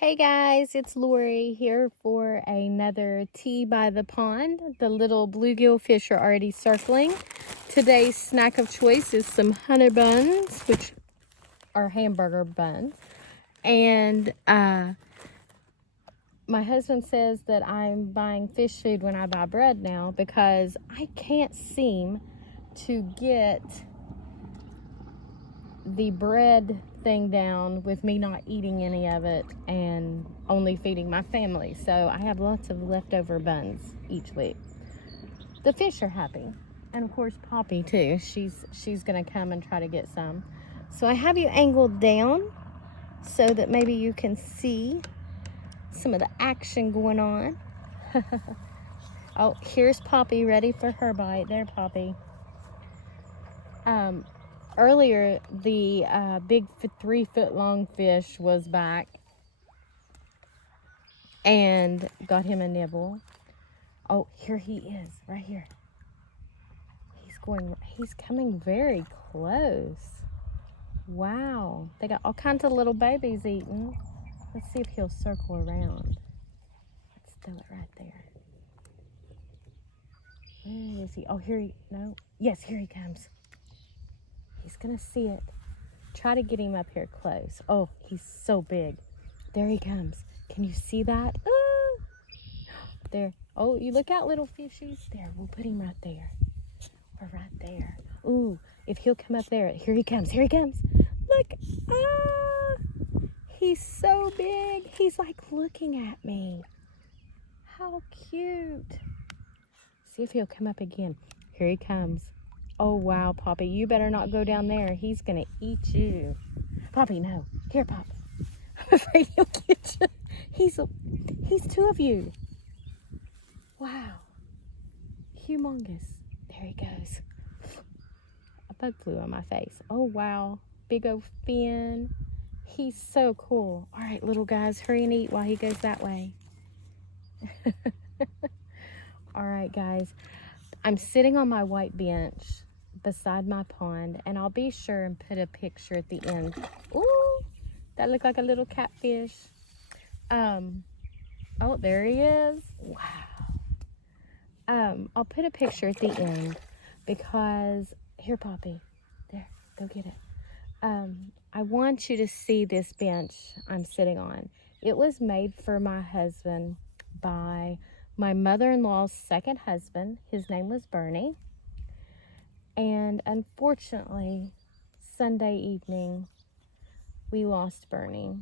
Hey guys, it's Lori here for another tea by the pond. The little bluegill fish are already circling. Today's snack of choice is some honey buns, which are hamburger buns. And my husband says that I'm buying fish food when I buy bread now because I can't seem to get the bread thing down with me not eating any of it and only feeding my family. So I have lots of leftover buns each week. The fish are happy, and of course Poppy too. She's gonna come and try to get some. So I have you angled down so that maybe you can see some of the action going on. Oh, here's Poppy ready for her bite. There, Poppy. Earlier, the big 3-foot-long fish was back and got him a nibble. Oh, here he is, right here. He's coming very close. Wow, they got all kinds of little babies eating. Let's see if he'll circle around. Let's throw it right there. Where is he? Oh, no. Yes, here he comes. He's gonna see it. Try to get him up here close. Oh, he's so big. There he comes. Can you see that? Ah! There. Oh, you look out, little fishies. There, we'll put him right there. Or right there. Ooh, if he'll come up there. Here he comes. Here he comes. Look. Ah! He's so big. He's like looking at me. How cute. See if he'll come up again. Here he comes. Oh, wow, Poppy. You better not go down there. He's going to eat you. Poppy, no. Here, Pop. I'm afraid he'll get you. He's two of you. Wow. Humongous. There he goes. A bug flew on my face. Oh, wow. Big old fin. He's so cool. All right, little guys, hurry and eat while he goes that way. All right, guys. I'm sitting on my white bench beside my pond, and I'll be sure and put a picture at the end. Ooh, that looked like a little catfish. Oh, there he is. Wow. I'll put a picture at the end because, here, Poppy, there, go get it. I want you to see this bench I'm sitting on. It was made for my husband by my mother-in-law's second husband. His name was Bernie. And unfortunately, Sunday evening, we lost Bernie.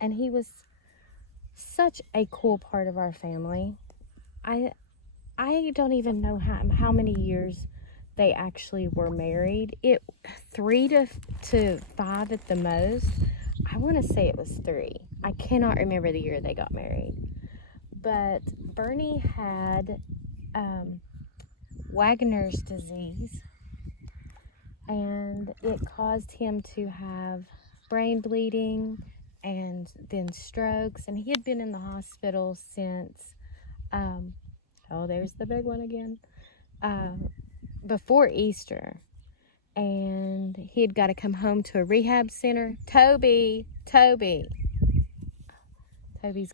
And he was such a cool part of our family. I don't even know how many years they actually were married. 3 to 5 at the most. I want to say it was 3. I cannot remember the year they got married. But Bernie had Wagner's disease, and it caused him to have brain bleeding and then strokes, and he had been in the hospital since oh, there's the big one again, before Easter, and he had got to come home to a rehab center. Toby's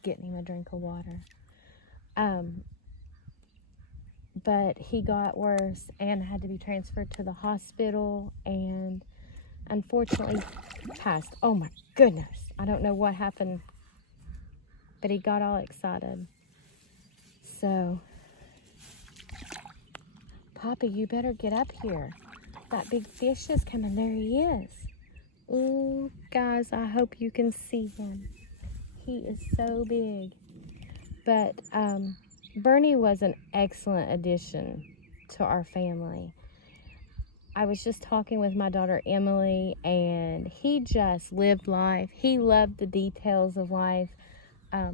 getting him a drink of water. But he got worse and had to be transferred to the hospital and unfortunately passed. Oh my goodness. I don't know what happened, but he got all excited. So, Poppy, you better get up here. That big fish is coming. There he is. Ooh, guys, I hope you can see him. He is so big. But, Bernie was an excellent addition to our family. I was just talking with my daughter Emily, and he just lived life. He loved the details of life. I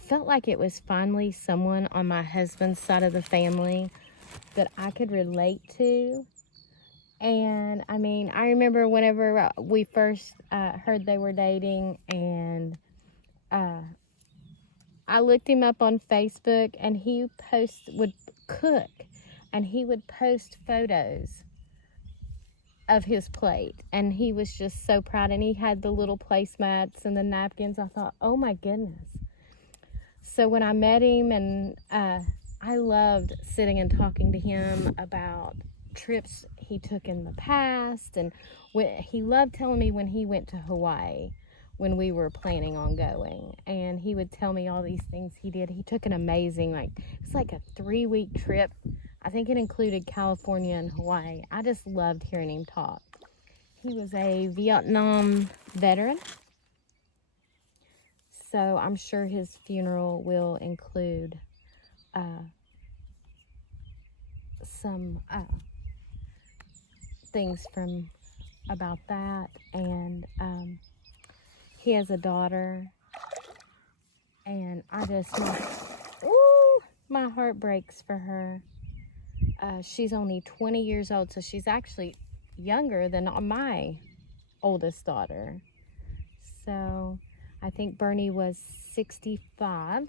felt like it was finally someone on my husband's side of the family that I could relate to. And I mean, I remember whenever we first heard they were dating, and I looked him up on Facebook, and he would cook, and he would post photos of his plate, and he was just so proud. And he had the little placemats and the napkins. I thought, oh my goodness. So when I met him, and I loved sitting and talking to him about trips he took in the past, and he loved telling me when he went to Hawaii when we were planning on going, and he would tell me all these things he did. He took an amazing, it's like a 3-week trip. I think it included California and Hawaii. I just loved hearing him talk. He was a Vietnam veteran, so I'm sure his funeral will include some things from about that. And he has a daughter, and my heart breaks for her. She's only 20 years old, so she's actually younger than my oldest daughter. So I think Bernie was 65,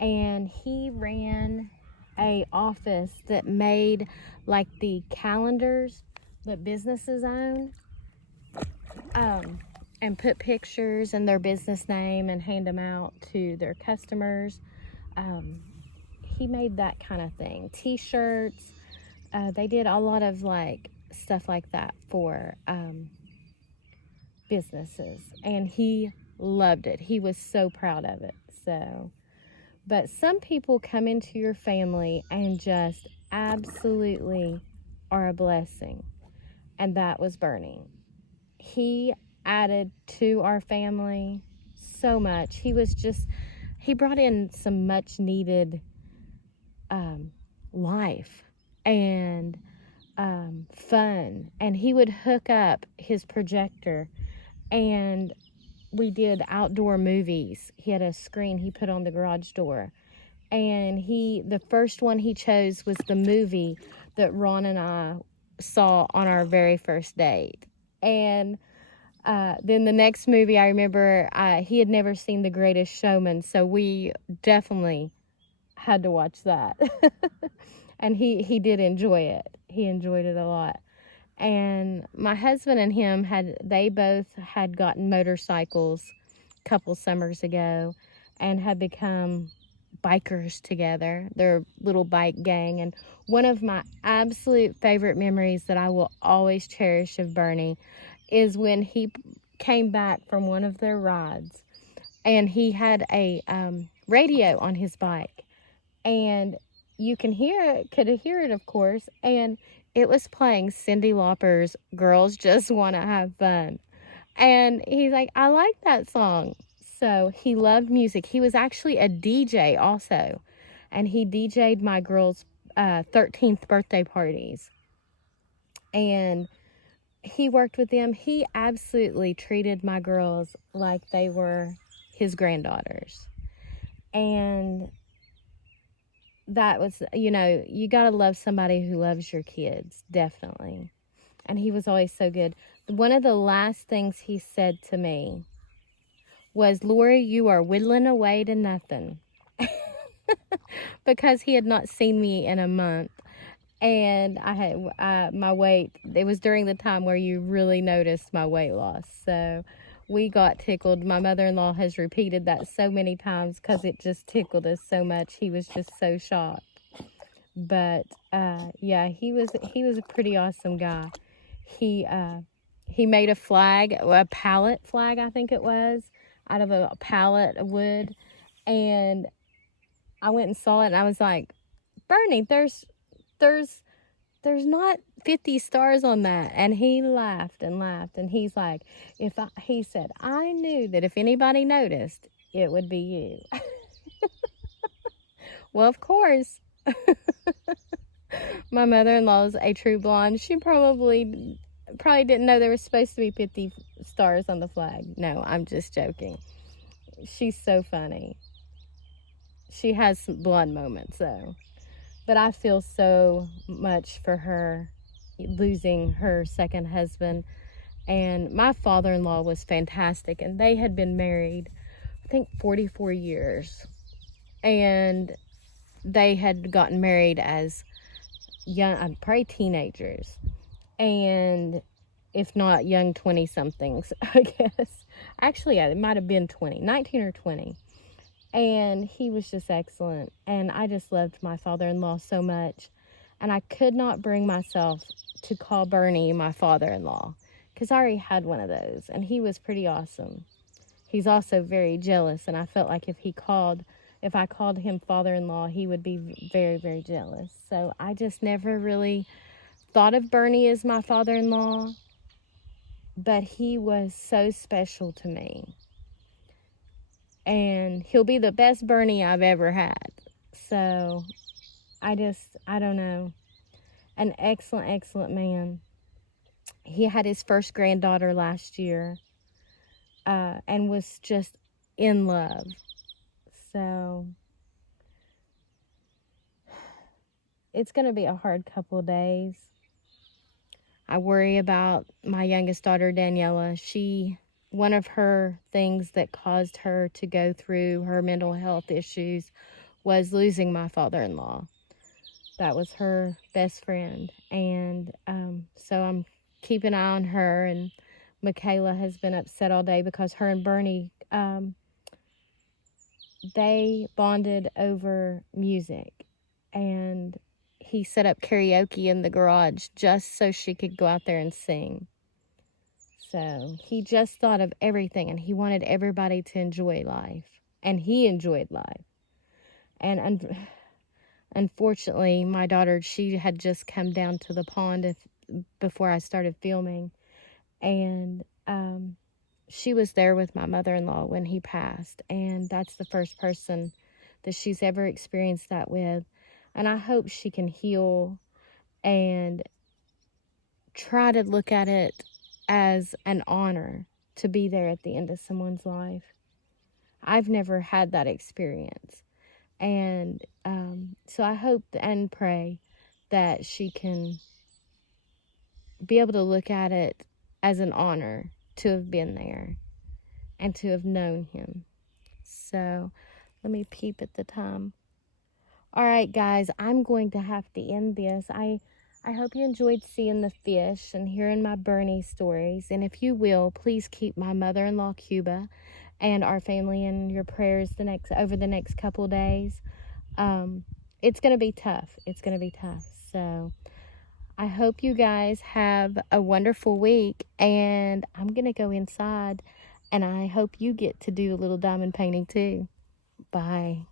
and he ran a office that made like the calendars that businesses own, and put pictures and their business name and hand them out to their customers. He made that kind of thing. T-shirts. They did a lot of like stuff like that for businesses, and he loved it. He was so proud of it. So, but some people come into your family and just absolutely are a blessing, and that was Bernie. He added to our family so much. He brought in some much needed life and fun, and he would hook up his projector, and we did outdoor movies. He had a screen he put on the garage door, and the first one he chose was the movie that Ron and I saw on our very first date. And then the next movie, I remember he had never seen The Greatest Showman, so we definitely had to watch that. And he did enjoy it. He enjoyed it a lot. And my husband and him they both had gotten motorcycles a couple summers ago and had become bikers together. They're a little bike gang. And one of my absolute favorite memories that I will always cherish of Bernie is when he came back from one of their rides, and he had a radio on his bike, and you could hear it, of course, and it was playing Cyndi Lauper's Girls Just Want to Have Fun. And he's like, I like that song. So he loved music. He was actually a DJ also, and he DJ'd my girls' 13th birthday parties. And he worked with them. He absolutely treated my girls like they were his granddaughters. And that was, you got to love somebody who loves your kids, definitely. And he was always so good. One of the last things he said to me was, Lori, you are whittling away to nothing. Because he had not seen me in a month. And I had my weight, it was during the time where you really noticed my weight loss. So we got tickled. My mother-in-law has repeated that so many times because it just tickled us so much. He was just so shocked. But yeah, he was a pretty awesome guy. He made a pallet flag, I think it was, out of a pallet of wood. And I went and saw it, and I was like, Bernie, there's not 50 stars on that. And he laughed and laughed, and he's like, he said, I knew that if anybody noticed, it would be you. Well, of course. My mother-in-law is a true blonde. She probably didn't know there was supposed to be 50 stars on the flag. No, I'm just joking. She's so funny. She has some blonde moments, though. But I feel so much for her losing her second husband. And my father-in-law was fantastic, and they had been married, I think, 44 years. And they had gotten married as young, probably teenagers. and if not young 20-somethings, I guess. Actually, yeah, it might have been 19 or 20. And he was just excellent. And I just loved my father-in-law so much. And I could not bring myself to call Bernie my father-in-law because I already had one of those. And he was pretty awesome. He's also very jealous. And I felt like if I called him father-in-law, he would be very, very jealous. So I just never really thought of Bernie as my father-in-law. But he was so special to me. And he'll be the best Bernie I've ever had. So I don't know. An excellent, excellent man. He had his first granddaughter last year, and was just in love. So it's going to be a hard couple of days. I worry about my youngest daughter, Daniela. One of her things that caused her to go through her mental health issues was losing my father-in-law. That was her best friend. And so I'm keeping an eye on her. And Michaela has been upset all day because her and Bernie, they bonded over music. And he set up karaoke in the garage just so she could go out there and sing. So he just thought of everything, and he wanted everybody to enjoy life. And he enjoyed life. And unfortunately, my daughter, she had just come down to the pond before I started filming. And she was there with my mother-in-law when he passed. And that's the first person that she's ever experienced that with. And I hope she can heal and try to look at it as an honor to be there at the end of someone's life. I've never had that experience. And so I hope and pray that she can be able to look at it as an honor to have been there and to have known him. So let me peep at the time. All right, guys, I'm going to have to end this. I hope you enjoyed seeing the fish and hearing my Bernie stories. And if you will, please keep my mother-in-law, Cuba, and our family in your prayers over the next couple of days. It's going to be tough. It's going to be tough. So I hope you guys have a wonderful week. And I'm going to go inside. And I hope you get to do a little diamond painting too. Bye.